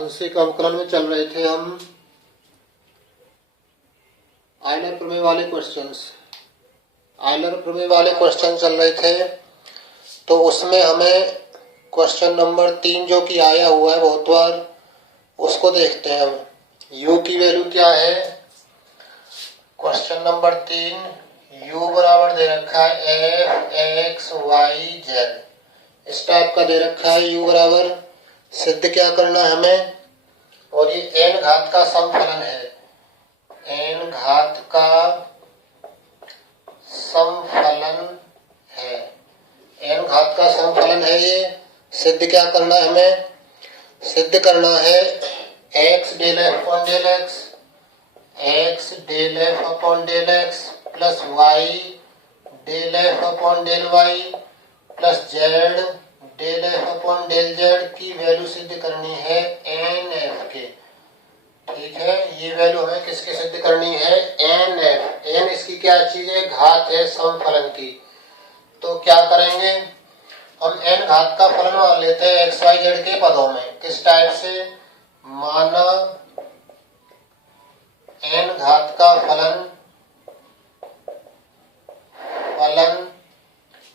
आंशिक अवकलन में चल रहे थे हम। आयलर प्रमेय वाले क्वेश्चन चल रहे थे। तो उसमें हमें क्वेश्चन नंबर 3 जो कि आया हुआ है बहुत बार, उसको देखते हैं हम। u की वैल्यू क्या है? क्वेश्चन नंबर 3 u बराबर दे रखा है f(x,y,z) इस टाइप का दे रखा है। u बराबर सिद्ध क्या करना है हमें, और ये n घात का समफलन है। n घात का समफलन है, n घात का समफलन है। ये सिद्ध क्या करना है हमें? सिद्ध करना है x del f upon del x, x del f upon del x plus y del f upon del y plus z del f upon del z की वैल्यू सिद्ध करनी है एन एफ के। ठीक है, ये वैल्यू हमें किसके सिद्ध करनी है? N F. एन इसकी क्या चीज है? घात है समफलन की। तो क्या करेंगे हम? एन घात का फलन मान लेते हैं एक्स वाई जेड के पदों में। किस टाइप से? माना एन घात का फलन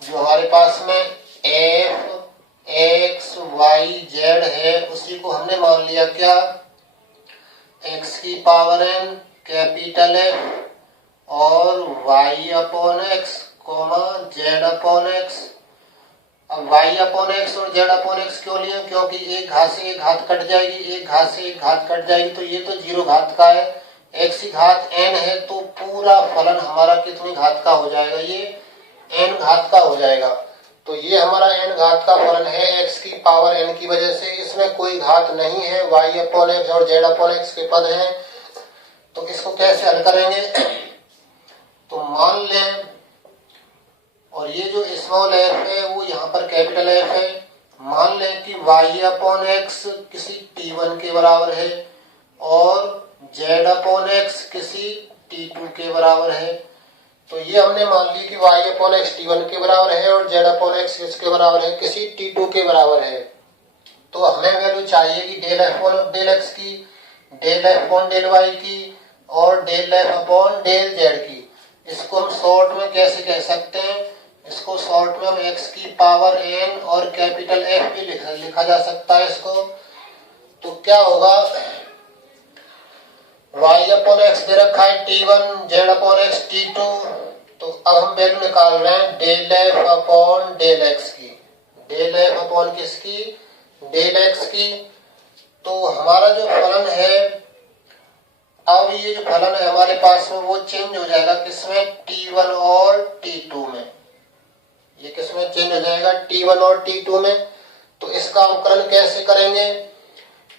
जो हमारे पास में एफ एक्स वाई जेड है, उसी को हमने मान लिया क्या? एक्स की पावर एन कैपिटल एफ और y upon x comma z upon x. अब y अपॉन एक्स और z अपॉन एक्स क्यों लिया? क्योंकि एक घात से एक घात कट जाएगी, एक घात से एक घात कट जाएगी, तो ये तो 0 घात का है। x की घात n है, तो पूरा फलन हमारा कितनी घात का हो जाएगा? ये n घात का हो जाएगा। तो ये हमारा n घात का फलन है x की पावर n की वजह से। इसमें कोई घात नहीं है, y अपॉन एक्स और z अपॉन एक्स के पद हैं। तो इसको कैसे हल करेंगे? तो मान लें, और ये जो स्मॉल एफ है वो यहाँ पर कैपिटल एफ है। मान लें कि y अपॉन एक्स किसी t1 के बराबर है और z अपॉन एक्स किसी t2 के बराबर है। तो ये हमने मान ली कि y अपॉन एक्स t1 के बराबर है और z अपॉन एक्स किसके बराबर है? किसी t2 के बराबर है। तो हमें वैल्यू चाहिए कि del f upon del x की, del f upon del y की और del f upon del z की। इसको हम शॉर्ट में कैसे कह सकते हैं? इसको शॉर्ट में हम x की पावर n और कैपिटल F भी लिखा जा सकता है इसको। तो क्या होगा? y अपॉन एक्स दे रखा है t1, z upon x t2। तो अब हम वैल्यू निकाल रहे हैं del f upon del x की। डेल f अपॉन किसकी? डेल x की। तो हमारा जो फलन है, अब ये जो फलन है हमारे पास में वो चेंज हो जाएगा किसमें? t1 और t2 में। ये किसमें चेंज हो जाएगा? t1 और t2 में। तो इसका अवकलन कैसे करेंगे?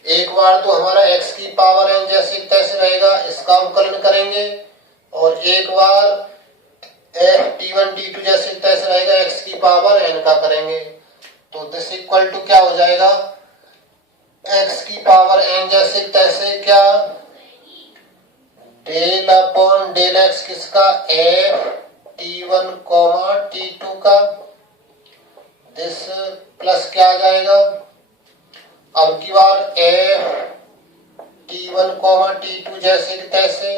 एक बार तो हमारा x की पावर n जैसे तैसे रहेगा, इसका अवकलन करेंगे, और एक बार f t1 t2 जैसे तैसे रहेगा, x की पावर n का करेंगे। तो दिस इक्वल टू क्या हो जाएगा? x की पावर n जैसे तैसे क्या? डेल अपॉन डेल x किसका? f t1 कोमा t2 का। दिस प्लस क्या आ जाएगा? अब की बार f t1 कोमा t2 जैसे तैसे,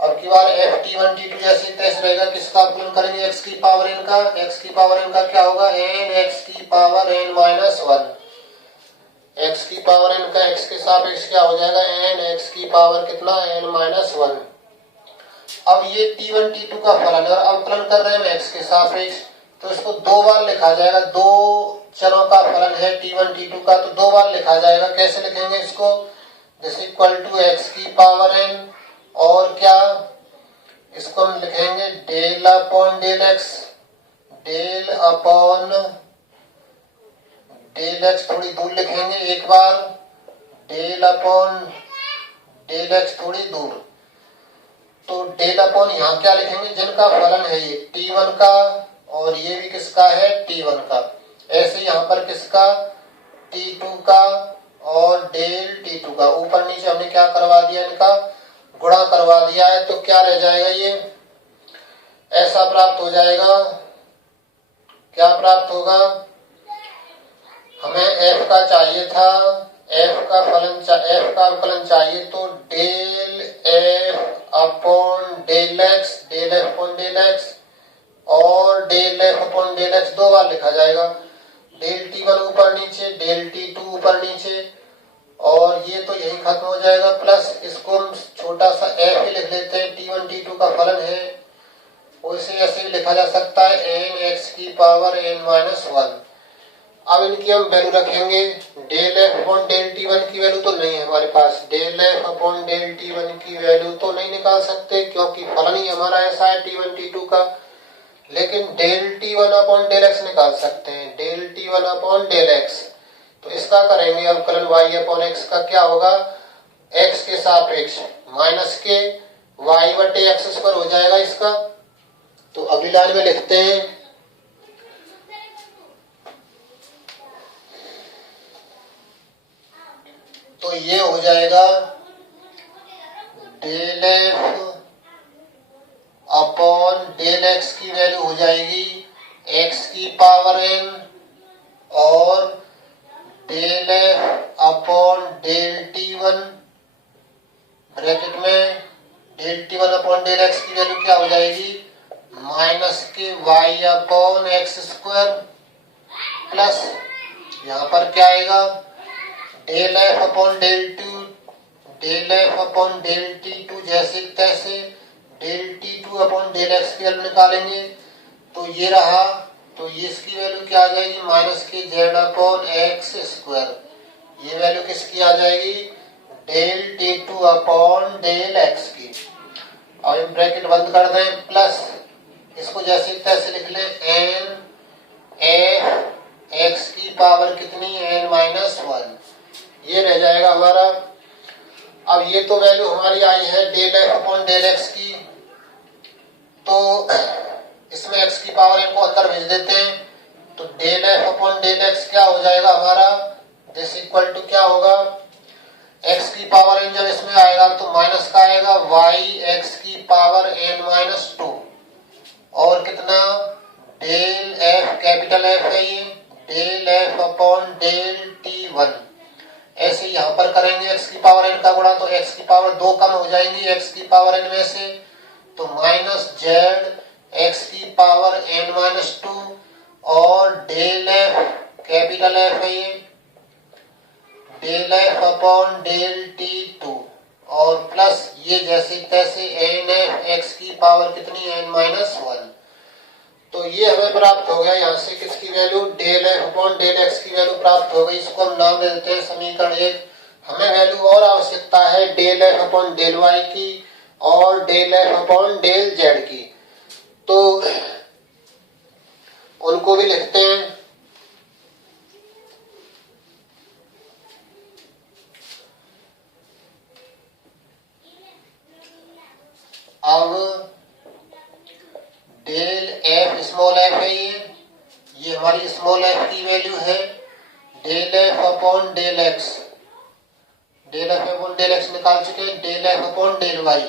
अब की बार f t1 t2 जैसे तैसे रहेगा। किसका अवकलन करेंगे? x की पावर n का। x की पावर n का क्या होगा? n x की पावर n माइनस 1। x की पावर n का x के सापेक्ष क्या हो जाएगा? n x की पावर कितना? n minus 1। अब ये t1 t2 का फलन है और अवकलन कर रहे हैं x के सापेक्ष, तो इसको 2 बार लिखा जाएगा। 2 चरों का फलन है t1 t2 का, तो 2 बार लिखा जाएगा। कैसे लिखेंगे इसको? दिस इक्वल टू x की पावर n और क्या? इसको हम लिखेंगे del upon del x, del upon del x थोड़ी दूर लिखेंगे एक बार, डेल अपॉन डेल x थोड़ी दूर। तो डेल अपॉन यहाँ क्या लिखेंगे? जिनका फलन है ये t1 का और ये भी किसका है? t1 का। ऐसे यहाँ पर किसका? t2 का और डेल t2 का। ऊपर नीचे हमने क्या करवा दिया? इनका गुणा करवा दिया है। तो क्या रह जाएगा? ये ऐसा प्राप्त हो जाएगा। क्या प्राप्त होगा? हमें f का चाहिए था एफ का अवकलन चाहिए तो del f upon del x और del f upon del x दो बार लिखा जाएगा। डेल टी1 ऊपर नीचे, डेल टी2 ऊपर नीचे, और ये तो यही खत्म हो जाएगा। प्लस इसको हम छोटा सा एफ ही लिख लेते हैं, टी1 टी2 का फलन है, वैसे ऐसे भी लिखा जा सकता है एन एक्स की पावर एन माइनस 1। अब इनकी हम वैल्यू रखेंगे। डेल एफ अपॉन डेल टी1 की वैल्यू तो नहीं है हमारे पास, डेल एफ अपॉन डेल टी1 की वैल्यू तो नहीं निकाल सकते क्योंकि फलन ही हमारा ऐसा है टी1 टी2 का। लेकिन del t one upon del x निकाल सकते हैं, del t one upon del x. तो इसका करेंगे अवकलन y अपॉन एक्स का, क्या होगा, x के सापेक्ष माइनस के y बटे एक्स स्क्वायर हो जाएगा इसका। तो अगली लाइन में लिखते हैं, तो ये हो जाएगा del f upon del x की वैल्यू हो जाएगी x की पावर n और del f upon del t one bracket में del t one upon del x की वैल्यू क्या हो जाएगी, माइनस के y upon x square plus यहाँ पर क्या आएगा del f upon del f upon del t two जैसे तैसे del t two upon del x की वैल्यू निकालेंगे तो ये रहा। तो ये इसकी वैल्यू क्या आ जाएगी, माइनस के जेड अपॉन एक्स स्क्वायर। ये वैल्यू किसकी आ जाएगी, del t two upon del x की। और हम ब्रैकेट बंद कर दें, प्लस इसको जैसे तैसे लिख लें एन एफ एक्स की पावर कितनी, एन माइनस 1। ये रह जाएगा हमारा। अब ये तो वैल्यू हमारी आई है del f upon del x की, तो इसमें x की पावर n को अंदर भेज देते हैं। तो del f upon del x क्या हो जाएगा हमारा, दिस इक्वल टू क्या होगा, x की पावर n जब इसमें आएगा तो माइनस का आएगा y x की पावर n माइनस 2 और कितना डेल एफ, कैपिटल एफ है ये, डेल एफ अपॉन डेल टी1। ऐसे यहाँ पर करेंगे x की पावर n का गुणा तो x की पावर 2 कम हो जाएंगी x की पावर n में से, तो माइनस जेड एक्स की पावर n माइनस 2 और डेल एफ, कैपिटल एफ है ये, del f upon del t two और प्लस ये जैसे तैसे एन एफ एक्स की पावर कितनी, n माइनस 1। तो ये हमें प्राप्त हो गया यहाँ से किसकी value, del f upon del x की वैल्यू प्राप्त हो गई। इसको हम नाम दे देते हैं समीकरण 1। हमें वैल्यू और आवश्यकता है del f upon del y की और del f upon del z की, तो उनको भी लिखते हैं। अब डेल एफ स्मॉल एफ है, ये हमारी स्मॉल एफ की वैल्यू है, del f upon del x, del f upon del x निकाल चुके हैं, del f upon del y,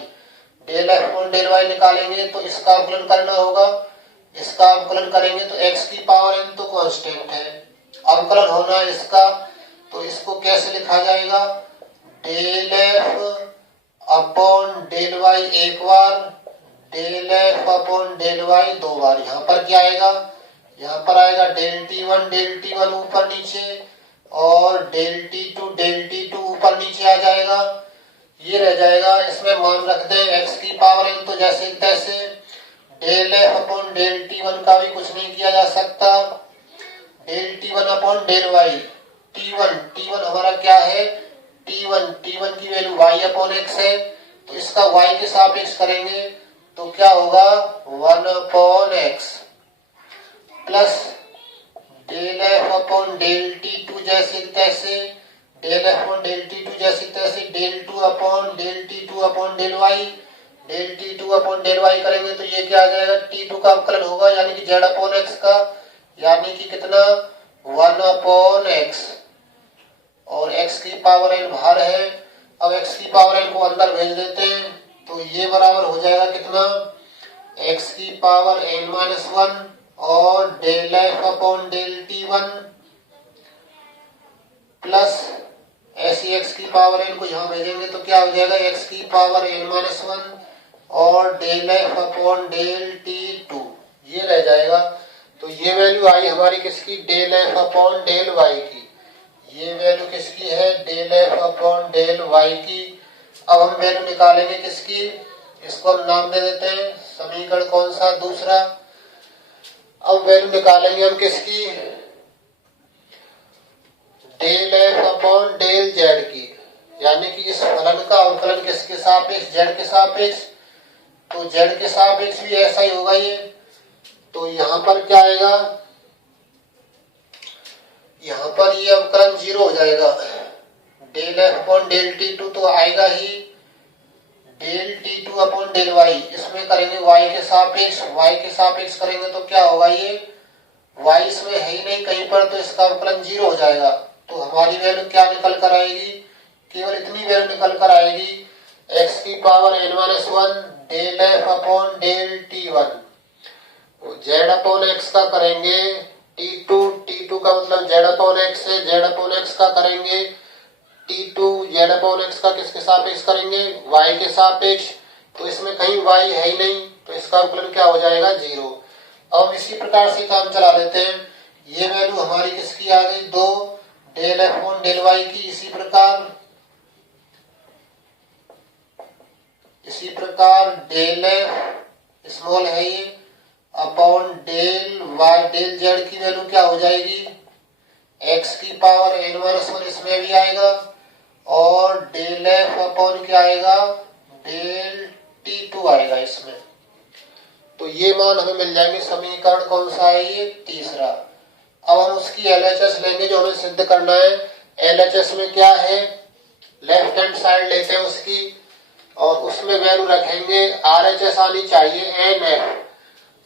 del f upon del y निकालेंगे तो इसका अवकलन करना होगा। इसका अवकलन करेंगे तो x की पावर n तो कांस्टेंट है, अवकलन होना इसका, तो इसको कैसे लिखा जाएगा, del f upon del y एक बार, del f upon del y दो बार। यहाँ पर क्या आएगा, यहाँ पर आएगा डेल टी1 ऊपर नीचे और डेल टी2 ऊपर नीचे आ जाएगा। ये रह जाएगा, इसमें मान रख दें x की पावर n तो जैसे तैसे, डेल एफ अपॉन डेल टी1 का भी कुछ नहीं किया जा सकता, del t one upon del Y, टी1 हमारा क्या है, टी1 की वैल्यू y अपॉन एक्स है, तो इसका y के सापेक्ष करेंगे तो क्या होगा 1 upon x plus del f upon del t two जैसे तैसे, del f upon del t two जैसे तैसे, del t two upon del y, del t two upon del y करेंगे तो ये क्या आ जाएगा, टी2 का अवकलन होगा यानी कि जेड अपॉन एक्स का, यानी कि कितना 1 अपॉन एक्स और x की पावर n बाहर है। अब x की पावर n को अंदर भेज देते हैं तो ये बराबर हो जाएगा कितना, x की पावर n माइनस 1 और डेल एफ अपॉन डेल टी1 प्लस ऐसी x की पावर n को यहाँ भेजेंगे तो क्या हो जाएगा, x की पावर n-1 और del f upon del t2 ये रह जाएगा। तो ये वैल्यू आई हमारी किसकी, del f upon del y की। ये वैल्यू किसकी है, del f upon del y की। अब हम वैल्यू निकालेंगे किसकी, इसको हम नाम दे देते हैं समीकरण कौन सा, दूसरा। अब वैल्यू निकालेंगे हम किसकी, del f upon del z की, यानी कि इस फलन का अवकलन किसके सापेक्ष, z के सापेक्ष। तो z के सापेक्ष भी ऐसा ही होगा ये। तो यहाँ पर क्या आएगा, यहाँ पर ये अवकलन 0 हो जाएगा। Del f upon del t2 तो आएगा ही, del t2 upon del y, इसमें करेंगे y के सापेक्ष करेंगे तो क्या होगा, ये y इसमें है ही नहीं कहीं पर, तो इसका अवकलन 0 हो जाएगा। तो हमारी वैल्यू क्या निकल कर आएगी, केवल इतनी वैल्यू निकल कर आएगी, x की power n-1 del f upon del t1। z upon x का करेंगे t2 का मतलब z अपॉन x है, z अपॉन x का करेंगे t2, z अपॉन x का किसके सापेक्ष करेंगे, y के सापेक्ष। तो इसमें कहीं y है ही नहीं, तो इसका अवकलन क्या हो जाएगा, 0। अब इसी प्रकार से काम चला लेते हैं। ये वैल्यू हमारी किसकी आ गई, 2 del f upon del y की। इसी प्रकार डेल f स्मॉल है ये upon del y del z की वैल्यू क्या हो जाएगी, x की पावर n-1 इसमें भी आएगा और डेल f अपॉन क्या आएगा, डेल t2 आएगा इसमें। तो ये मान हमें मिल जाएंगे। समीकरण कौन सा है, ये तीसरा। अब हम उसकी LHS लेंगे जो हमें सिद्ध करना है। LHS में क्या है, लेफ्ट हैंड साइड लेते हैं उसकी और उसमें वैल्यू रखेंगे, RHS आनी चाहिए NF।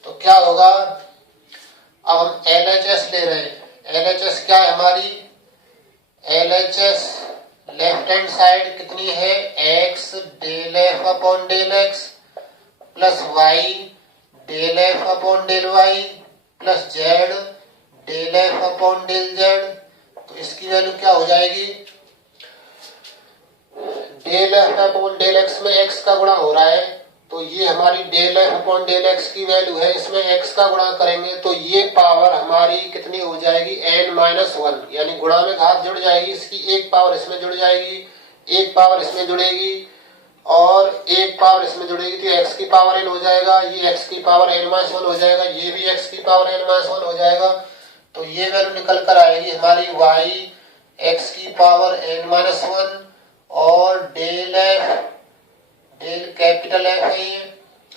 तो क्या होगा, अब हम LHS ले रहे हैं। LHS क्या है हमारी, LHS लेफ्ट हैंड साइड कितनी है, x del f upon del x plus y del f upon del y plus z del f upon del z। तो इसकी वैल्यू क्या हो जाएगी, del f upon del x में x का गुणा हो रहा है, तो ये हमारी del f upon del x की वैल्यू है, इसमें x का गुणा करेंगे तो ये पावर हमारी कितनी हो जाएगी, n-1, यानी गुणा में घात जुड़ जाएगी, इसकी एक पावर इसमें जुड़ जाएगी, एक पावर इसमें जुड़ेगी और एक पावर इसमें जुड़ेगी, तो x की पावर n हो जाएगा, ये x की पावर n-1 हो जाएगा, ये भी x की पावर n-1 हो जाएगा। तो ये वैल्यू निकल कर आएगी हमारी y x की पावर n-1 और del f, del capital F है ये,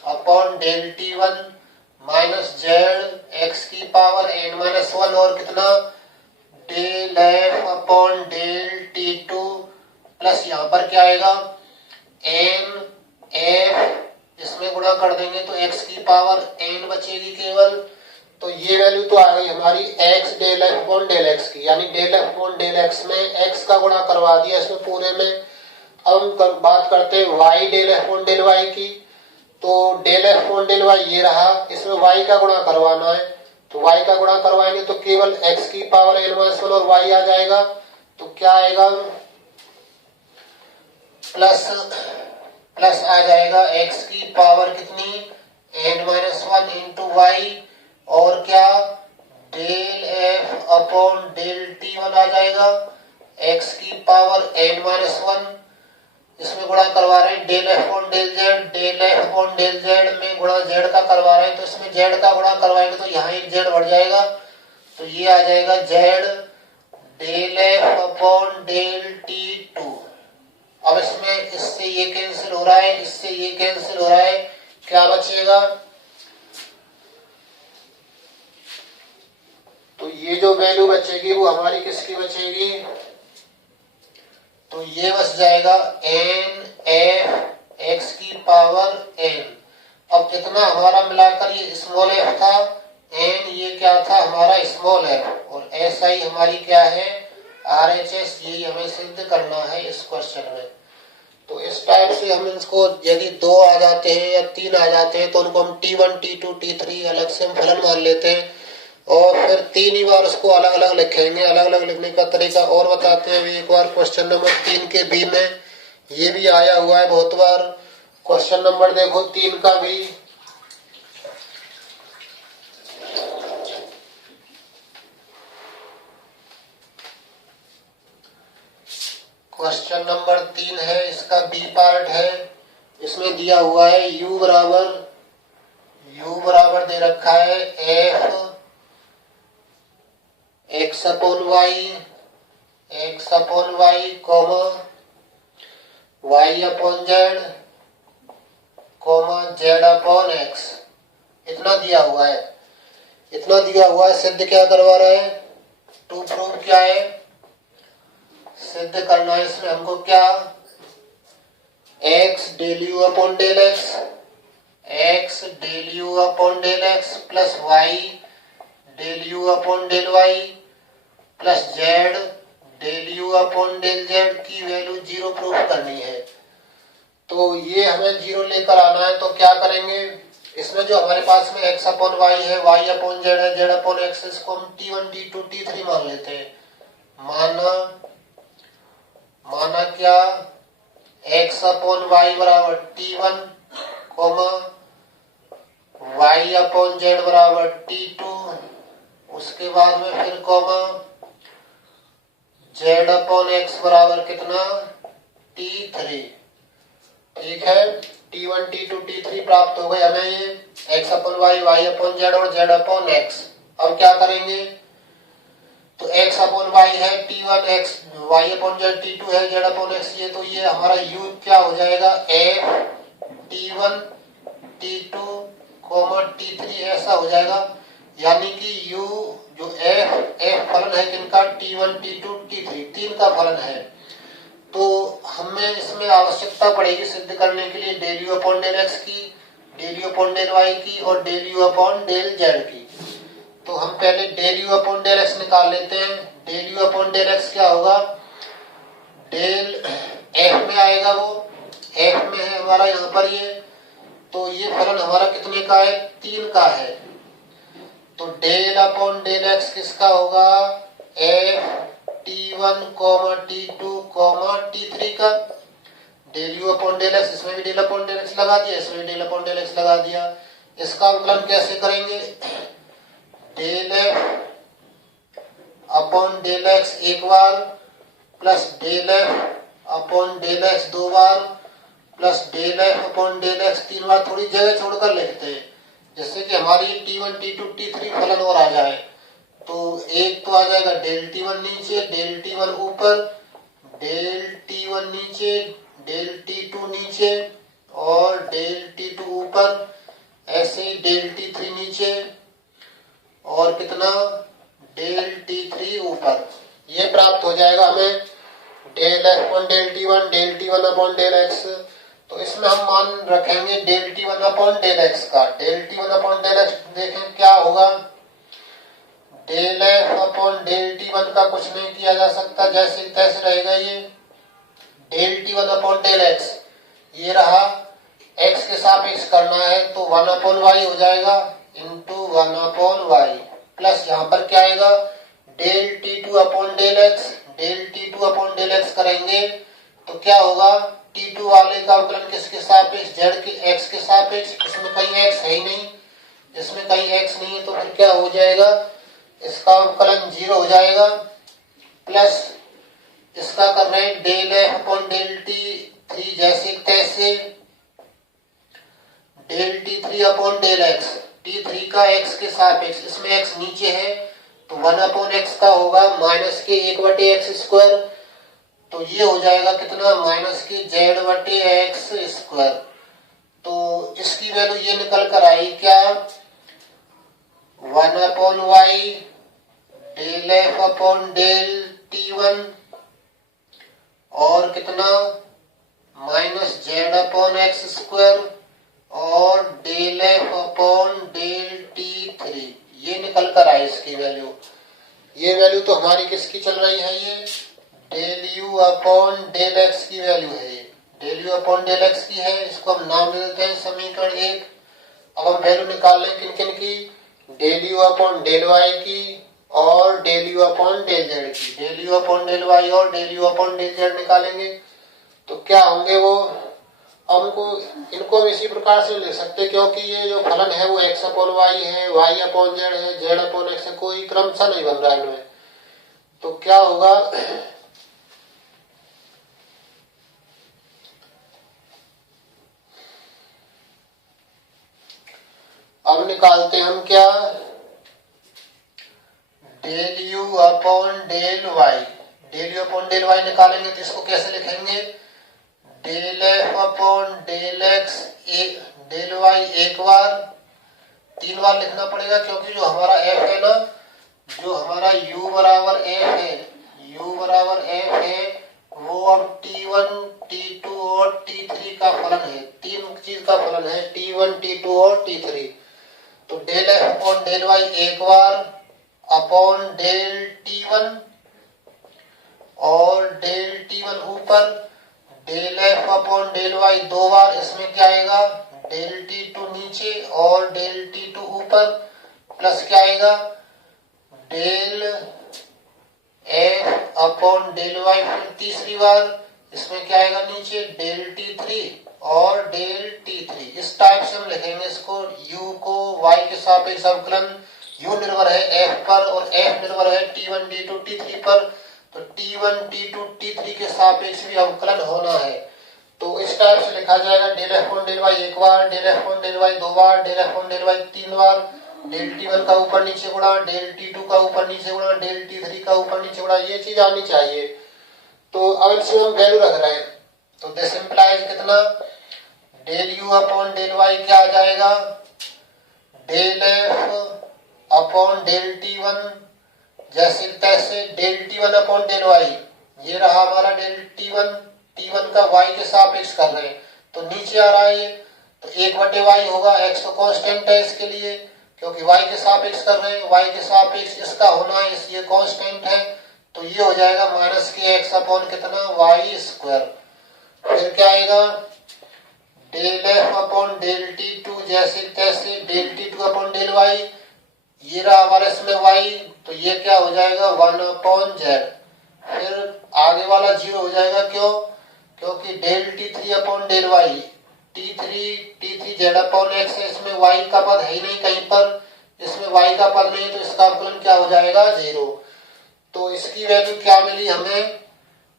upon del t1 minus z x की पावर n-1 और कितना, del f upon del t2 plus यहाँ पर क्या आएगा, n f, इसमें गुणा कर देंगे तो x की पावर n बचेगी केवल। तो ये वैल्यू तो आ गई हमारी x del f upon del x की, यानी del f upon del x में x का गुणा करवा दिया इसमें पूरे में। अब हम बात करते हैं y del f upon del y की। तो del f upon del y ये रहा, इसमें y का गुणा करवाना है, तो y का गुणा करवाएंगे तो केवल x की पावर n-1 और y आ जाएगा। तो क्या आएगा, प्लस आ जाएगा x की पावर कितनी, n-1 इंटू y और क्या, del f upon del t1 आ जाएगा, x की पावर n-1, इसमें गुणा करवा रहे हैं del f upon del z, del f upon del z में गुणा z का करवा रहे हैं, तो इसमें z का गुणा करवाएंगे तो यहाँ एक z बढ़ जाएगा, तो ये आ जाएगा z del f upon del t2। अब इसमें इससे ये कैंसिल हो रहा है, इससे ये कैंसिल हो रहा है, क्या बचेगा, तो ये जो वैल्यू बचेगी वो हमारी किसकी बचेगी, तो ये बच जाएगा n f x की पावर n। अब इतना हमारा मिलाकर ये स्मॉल f था, n ये क्या था हमारा स्मॉल f, और ऐसा ही हमारी क्या है RHS, यही हमें सिद्ध करना है इस क्वेश्चन में। तो इस टाइप से हम इसको यदि 2 आ जाते हैं या 3 आ जाते हैं तो उनको हम T1, T2, T3 अलग से हम फलन मान लेते हैं। और फिर 3 ही बार उसको अलग अलग लिखेंगे। अलग अलग लिखने का तरीका और बताते हैं अभी एक बार। क्वेश्चन नंबर 3 के बी में ये भी आया हुआ है बहुत बार। क्वेश्चन नंबर देखो 3 का भी। क्वेश्चन नंबर 3 है, इसका बी पार्ट है। इसमें दिया हुआ है u बराबर दे रखा है f x upon y comma y upon z upon x। इतना दिया हुआ है। सिद्ध क्या करवा रहे हैं? टू प्रूव क्या है? सिद्ध करना है इसमें हमको क्या? x del u upon del x plus y del u upon del y plus z del u upon del z की वैल्यू 0 प्रूफ करनी है। तो ये हमें 0 लेकर आना है। तो क्या करेंगे? इसमें जो हमारे पास में x अपॉन y है, y अपॉन z है, z अपॉन x, इसको हम t1 t2 t3 मान लेते हैं। माना क्या? x अपॉन y बराबर t1 coma y upon z बराबर t2, उसके बाद में फिर कोमा z अपॉन x बराबर कितना? t3। ठीक है, t1 t2 t3 प्राप्त हो गए हमें ये x upon y upon z और z अपॉन x। अब क्या करेंगे? तो x अपॉन y है t1 x, y upon z t2 है, z अपॉन x ये, तो ये हमारा u क्या हो जाएगा? f t1 t2 t3 ऐसा हो जाएगा। यानी कि u जो f फलन है किनका? t1 t2 t3, 3 का फलन है। तो हमें इसमें आवश्यकता पड़ेगी सिद्ध करने के लिए del u upon del x की, del u upon del y की और del u upon del z की। तो हम पहले del u upon del x निकाल लेते हैं। Del u upon del x क्या होगा? डेल f में आएगा, वो f में है हमारा यहाँ पर ये। तो ये फलन हमारा कितने का है? 3 का है। तो डेल अपॉन डेल x किसका होगा? f t1 t2 t3 का। Del u upon del x, इसमें भी डेल अपॉन डेल x लगा दिया, इसमें भी डेल अपॉन डेल x लगा दिया। इसका अवकलन कैसे करेंगे? Del f upon del x एक बार plus del f upon del x 2 बार plus del f upon del x 3 बार। थोड़ी जगह छोड़कर लिखते हैं जिससे कि हमारी t1 t2 t3 फलन और आ जाए। तो एक तो आ जाएगा डेल t1 नीचे, डेल t1 ऊपर, डेल t1 नीचे, डेल t2 नीचे और डेल t2 ऊपर, ऐसे ही डेल t3 नीचे और कितना? डेल t3 ऊपर। ये प्राप्त हो जाएगा हमें del f upon del t1 upon del x। तो इसमें हम मान रखेंगे del t1 upon del x का। Del t1 upon del x देखें क्या होगा? Del f upon del t1 का कुछ नहीं किया जा सकता, जैसे तैसे रहेगा ये। Del t1 upon del x ये रहा, x के सापेक्ष करना है तो 1 अपॉन y हो जाएगा इंटू 1 अपॉन y प्लस यहाँ पर क्या आएगा? Del t2 upon del x। Del t2 upon del x करेंगे तो क्या होगा? t2 वाले का अवकलन किसके सापेक्ष? z के x के सापेक्ष। इसमें कहीं x है ही नहीं, इसमें कहीं x नहीं है, तो फिर क्या हो जाएगा? इसका अवकलन 0 हो जाएगा। प्लस इसका कर रहे हैं del f upon del t3 जैसे तैसे, del t3 upon del x, t3 का x के सापेक्ष। इसमें x नीचे है तो 1 अपॉन x का होगा माइनस के 1/x²। तो ये हो जाएगा कितना? माइनस के z/x²। तो इसकी वैल्यू ये निकल कर आई क्या? 1 upon y del f upon del t1 और कितना? माइनस z अपॉन x² और del f upon del t3। ये निकल कर आई इसकी वैल्यू। ये वैल्यू तो हमारी किसकी चल रही है? ये del u upon del x की वैल्यू है। ये del u upon del x की है। इसको हम नाम दे देते हैं समीकरण 1। अब हम वैल्यू निकाल लें किन किन की? Del u upon del y की और del u upon del z की। Del u upon del y और del u upon del z निकालेंगे तो क्या होंगे वो, हमको इनको हम इसी प्रकार से लिख सकते क्योंकि ये जो फलन है वो एक्स अपॉन वाई है, वाई अपॉन जेड है, जेड अपॉन एक्स है, कोई क्रमशः नहीं बन रहा है इनमें। तो क्या होगा, अब निकालते हम क्या, del u upon del y. Del u upon del y निकालेंगे तो इसको कैसे लिखेंगे, del f upon del x del y एक बार, 3 बार लिखना पड़ेगा क्योंकि जो हमारा एफ है ना, जो हमारा u बराबर एफ है, u बराबर एफ है वो अब t1 t2 और t3 का फलन है, 3 चीज का फलन है, t1 t2 और t3। तो del f upon del y एक बार अपॉन डेल t1 और डेल t1 ऊपर, del f upon del y 2 बार, इसमें क्या आएगा डेल t2 नीचे और डेल t2 ऊपर, प्लस क्या आएगा del f upon del y, फिर तीसरी बार इसमें क्या आएगा नीचे डेल t3 और डेल t3। इस टाइप से हम लिखेंगे इसको, u को y के सापेक्ष अवकलन, u निर्भर है f पर और f निर्भर है t1 t2 t3 पर, तो t1 t2 t3 के सापेक्ष भी अवकलन होना है। तो इस टाइप से लिखा जाएगा, del f upon del y एक बार, del f upon del y 2 बार, del f upon del y 3 बार, डेल t1 का ऊपर नीचे गुणा, डेल t2 का ऊपर नीचे गुणा, डेल t3 का ऊपर नीचे गुणा, ये चीज आनी चाहिए। तो अब इसमें हम वैल्यू रख रहे हैं तो दिस इंप्लाइज कितना, del u upon del y क्या आ जाएगा, del f upon del t1 जैसे तैसे, del t1 upon del Y, ये रहा हमारा डेल t1, t1 का y के सापेक्ष कर रहे हैं तो नीचे आ रहा है ये, तो 1/y होगा, x तो कांस्टेंट है इसके लिए क्योंकि y के सापेक्ष कर रहे हैं, y के सापेक्ष इसका होना है इसलिए कांस्टेंट है, तो ये हो जाएगा माइनस के x अपॉन कितना वाई स्क्वायर। फिर क्या आएगा del f upon del t2 जैसे तैसे, del t2 upon del Y, ये रहा हमारे इसमें y, तो ये क्या हो जाएगा 1 अपॉन जेड। फिर आगे वाला 0 हो जाएगा, क्यों, क्योंकि del t3 upon del y, t3 z upon x है, इसमें y का पद है ही नहीं कहीं पर, इसमें y का पद नहीं तो इसका अवकलन क्या हो जाएगा 0। तो इसकी वैल्यू क्या मिली हमें,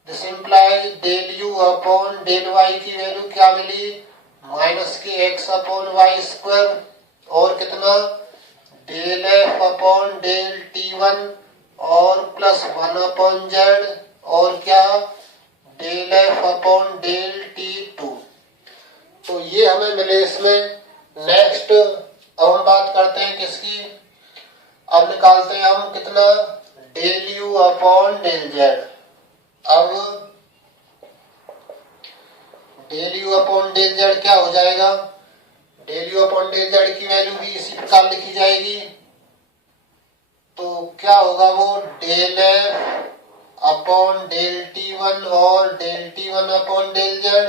this implies del u upon del y की वैल्यू क्या मिली, माइनस के x अपॉन वाई स्क्वायर और कितना del f upon del t1 और प्लस 1 अपॉन जेड और क्या del f upon del t2। तो ये हमें मिले इसमें। नेक्स्ट अब हम बात करते हैं किसकी, अब निकालते हैं हम कितना del u upon del z. अब del u upon del z क्या हो जाएगा, del u upon del z की वैल्यू भी इसी प्रकार लिखी जाएगी। तो क्या होगा वो del f upon del t1 और del t1 upon del z,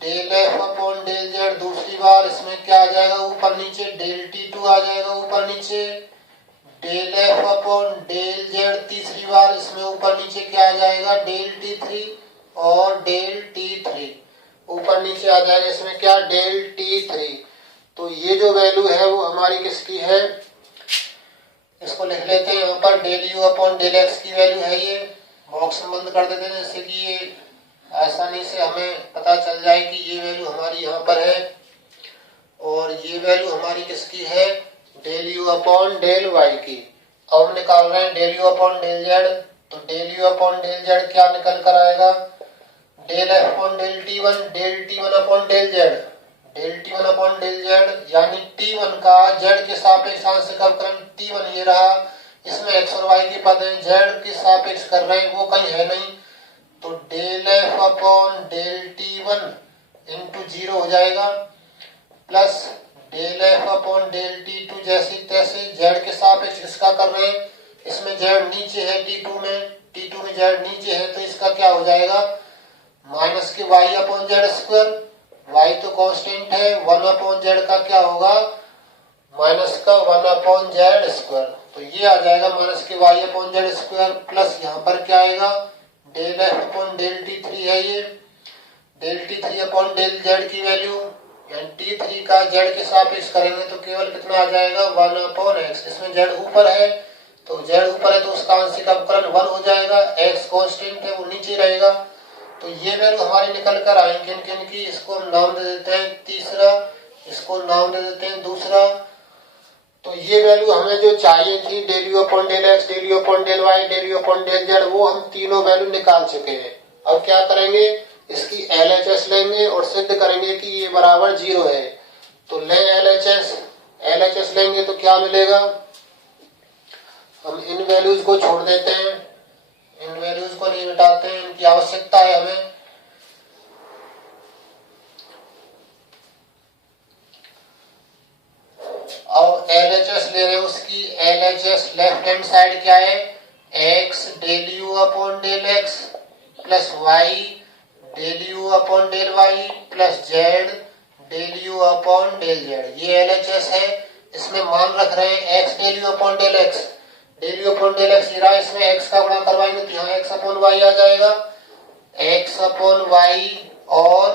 del f upon del z दूसरी बार, इसमें क्या आ जाएगा ऊपर नीचे डेल t2 आ जाएगा ऊपर नीचे, del f upon del z तीसरी बार, इसमें ऊपर नीचे क्या आ जाएगा डेल t3 और डेल t3 ऊपर नीचे आ जाएगा, इसमें क्या डेल t3। तो ये जो वैल्यू है वो हमारी किसकी है, इसको लिख लेते हैं यहाँ पर, del u upon del x की वैल्यू है ये, बॉक्स में बंद कर देते हैं जिससे कि ये आसानी से हमें पता चल जाए कि ये वैल्यू हमारी यहाँ पर है और ये वैल्यू हमारी किसकी है del u upon del y की। अब हम निकाल रहे हैं del u upon del z, तो del u upon del z क्या निकल कर आएगा, del f upon del t1 upon del z, del t1 upon del z यानी t1 का जेड के सापेक्ष आंशिक अवकलन, t1 ये रहा, इसमें x और y के पद हैं, जेड के सापेक्ष कर रहे हैं वो कहीं है नहीं, तो del f upon del t1 into 0 हो जाएगा plus del f upon del t2 जैसे तैसे, जेड के सापेक्ष इसका कर रहे हैं, इसमें जेड नीचे है t2 में जेड नीचे है तो इसका क्या हो जाएगा माइनस के y upon Z square, y तो कांस्टेंट है, 1 अपॉन जेड का क्या होगा माइनस का 1/z², तो ये आ जाएगा माइनस के y/z² प्लस यहाँ पर क्या आएगा डेल f/del t3 है, ये del t3/del z की वैल्यू यानी t3 का z के सापेक्ष करेंगे तो केवल कितना आ जाएगा 1/x। इसमें z ऊपर है तो z ऊपर है तो उसका आंशिक अवकलन 1 हो जाएगा, x कांस्टेंट है वो नीचे रहेगा। तो ये वैल्यू हमारी निकल कर आई किन किन की, इसको हम नाम दे देते हैं तीसरा, इसको नाम दे देते हैं दूसरा। तो ये वैल्यू हमें जो चाहिए थी del u/del x, del u/del y, del u/del z, वो हम तीनों वैल्यू निकाल चुके हैं। अब क्या करेंगे, इसकी LHS लेंगे और सिद्ध करेंगे कि ये बराबर 0 है। तो ले LHS लेंगे तो क्या मिलेगा, हम इन वैल्यूज को छोड़ देते हैं, इन वैल्यूज को नहीं मिटाते हैं, इनकी आवश्यकता है हमें। और LHS ले रहे हैं, उसकी LHS लेफ्ट हैंड साइड क्या है x del u/del x plus y del u/del y plus z del u/del z, ये LHS है। इसमें मान रख रहे हैं x del u/del x, del u/del x ये रहा, इसमें x का गुणा करवाएंगे तो यहाँ x/y आ जाएगा, x/y और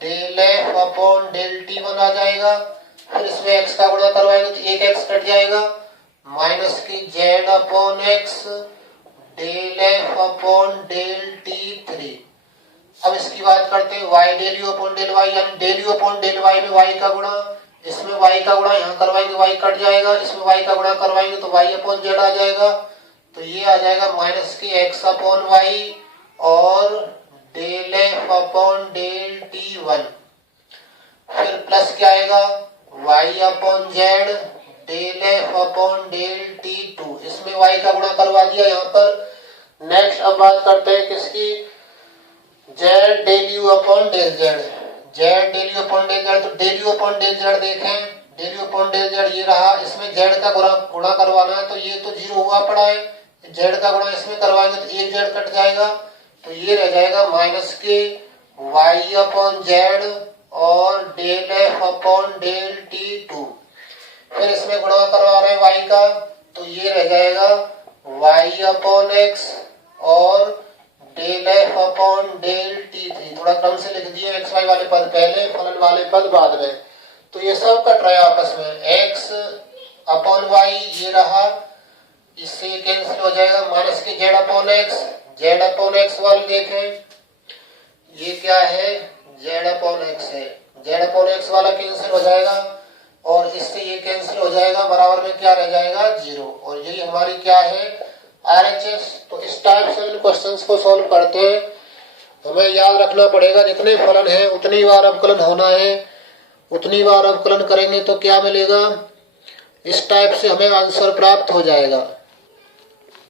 del f/del t1 आ जाएगा। फिर इसमें x का गुणा करवाएंगे तो एक x कट जाएगा, माइनस की z/x del f/del t3। अब इसकी बात करते हैं y del u/del y, यानी del u/del y में y का गुणा, इसमें y का गुणा यहाँ करवाएंगे y कट जाएगा, इसमें y का गुणा करवाएंगे तो y/z आ जाएगा। तो ये आ जाएगा माइनस की x/y और del f/del t1। फिर प्लस क्या आएगा y/z del f/del t2, इसमें y का गुणा करवा दिया यहाँ पर। नेक्स्ट अब बात करते हैं किसकी, z del u/del z, z del u/del z। तो del u/del z देखें, del u/del z ये रहा, इसमें z का गुणा करवाना है तो ये तो 0 हुआ पड़ा है, z का गुणा इसमें करवाएंगे तो एक z कट जाएगा, तो ये रह जाएगा माइनस के y/z और del f/del t2। फिर इसमें गुणा करवा रहे हैं y का, तो ये रह जाएगा y/x और del f/del t3। थोड़ा क्रम से लिख दिए, xy वाले पद पहले, फलन वाले पद बाद में। तो ये सब कट रहा है आपस में, x/y ये रहा, इससे कैंसिल हो जाएगा, माइनस के z/x वाले देखें ये क्या है z/x है, z/x वाला कैंसिल हो जाएगा और इससे ये कैंसिल हो जाएगा, बराबर में क्या रह जाएगा 0। और यही हमारी क्या है RHS। तो इस टाइप से इन क्वेश्चंस को सॉल्व करते हैं। हमें याद रखना पड़ेगा जितने फलन है उतनी बार अवकलन होना है, उतनी बार अवकलन करेंगे तो क्या मिलेगा, इस टाइप से हमें आंसर प्राप्त हो जाएगा।